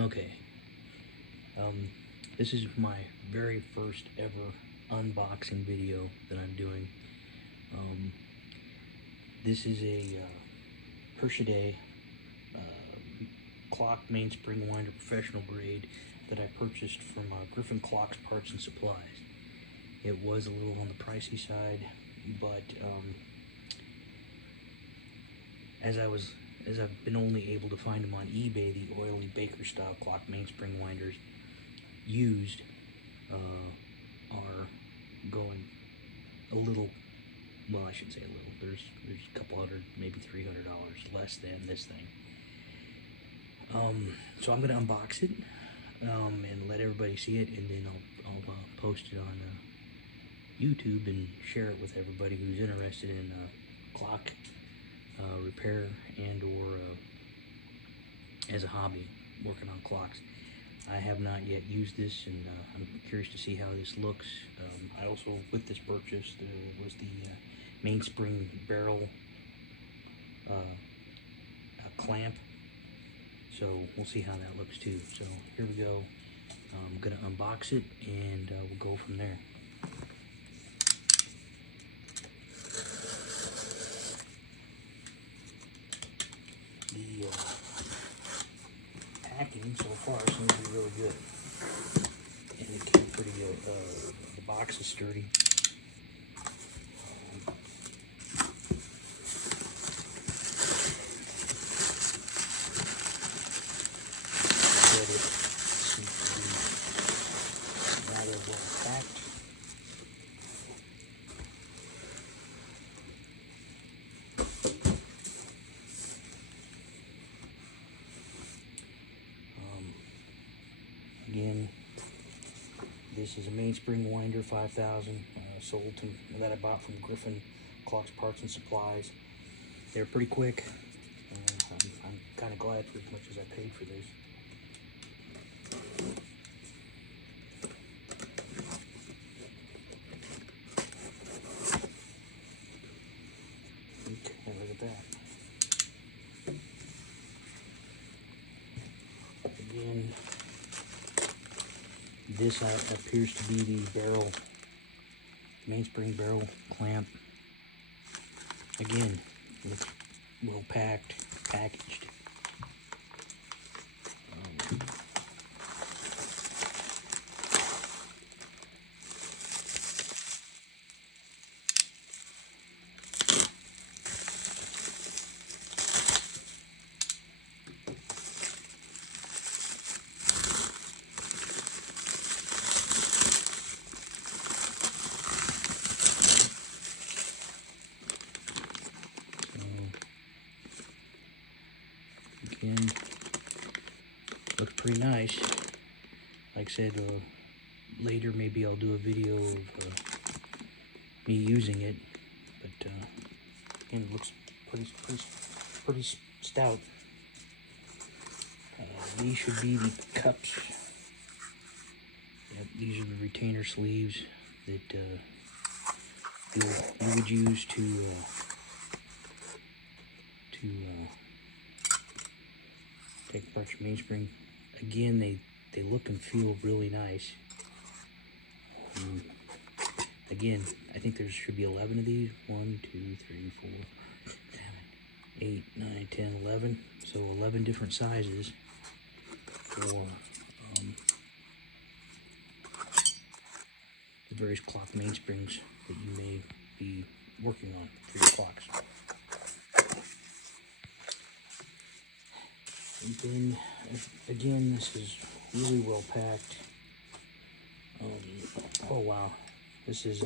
Okay, this is my very first ever unboxing video that I'm doing. This is a Herchede clock mainspring winder professional grade that I purchased from Griffen Clocks Parts and Supplies. It was a little on the pricey side, but as I've been only able to find them on eBay, the Ollie Baker Style clock mainspring winders used are going a little, well, I shouldn't say a little, there's a couple hundred, maybe $300 less than this thing. So I'm gonna unbox it and let everybody see it, and then I'll post it on YouTube and share it with everybody who's interested in clock repair and or as a hobby, working on clocks. I have not yet used this, and I'm curious to see how this looks. I also, with this purchase, there was the mainspring barrel clamp, so we'll see how that looks too. So here we go. I'm gonna unbox it, and we'll go from there. The packing so far seems to be really good, and it came pretty good. The box is sturdy. It seems to be rather well packed. Again, this is a mainspring winder 5000, that I bought from Griffen Clocks Parts and Supplies. They're pretty quick. I'm kind of glad for as much as I paid for this. Okay, look at that. Again, this appears to be the mainspring barrel clamp. Again, looks well packed, packaged. Again, looks pretty nice. Like I said, later maybe I'll do a video of me using it, but again, it looks pretty stout. These should be the cups. Yep, these are the retainer sleeves that you would use to take apart your mainspring. Again, they look and feel really nice. Again, I think there should be 11 of these. 1, 2, 3, 4, 7, 8, 9, 10, 11. So 11 different sizes for the various clock mainsprings that you may be working on for your clocks. And then, again, this is really well packed. Oh wow, this is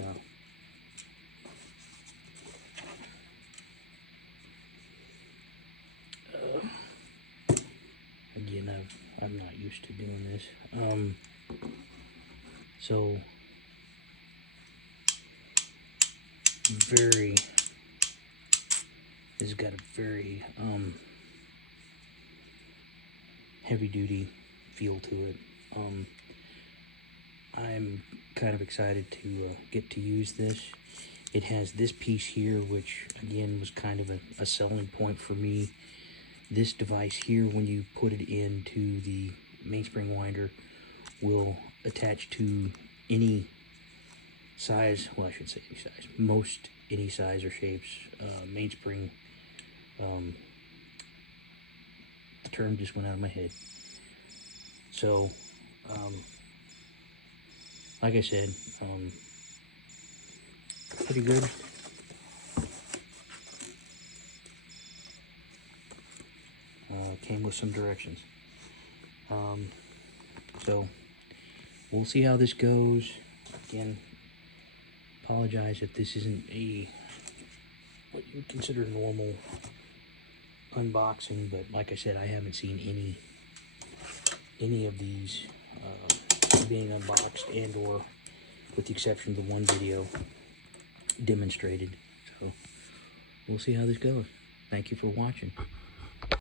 again, I'm not used to doing this. So it's got a very heavy duty feel to it. I'm kind of excited to get to use this. It has this piece here, which again was kind of a selling point for me. This device here, when you put it into the mainspring winder will attach to any size, well, I should say any size, most any size or shapes. Mainspring, the term just went out of my head. So, like I said, pretty good. Came with some directions. So, we'll see how this goes. Again, apologize if this isn't what you would consider normal unboxing, but like I said, I haven't seen any of these being unboxed and or, with the exception of the one video, demonstrated. So we'll see how this goes. Thank you for watching.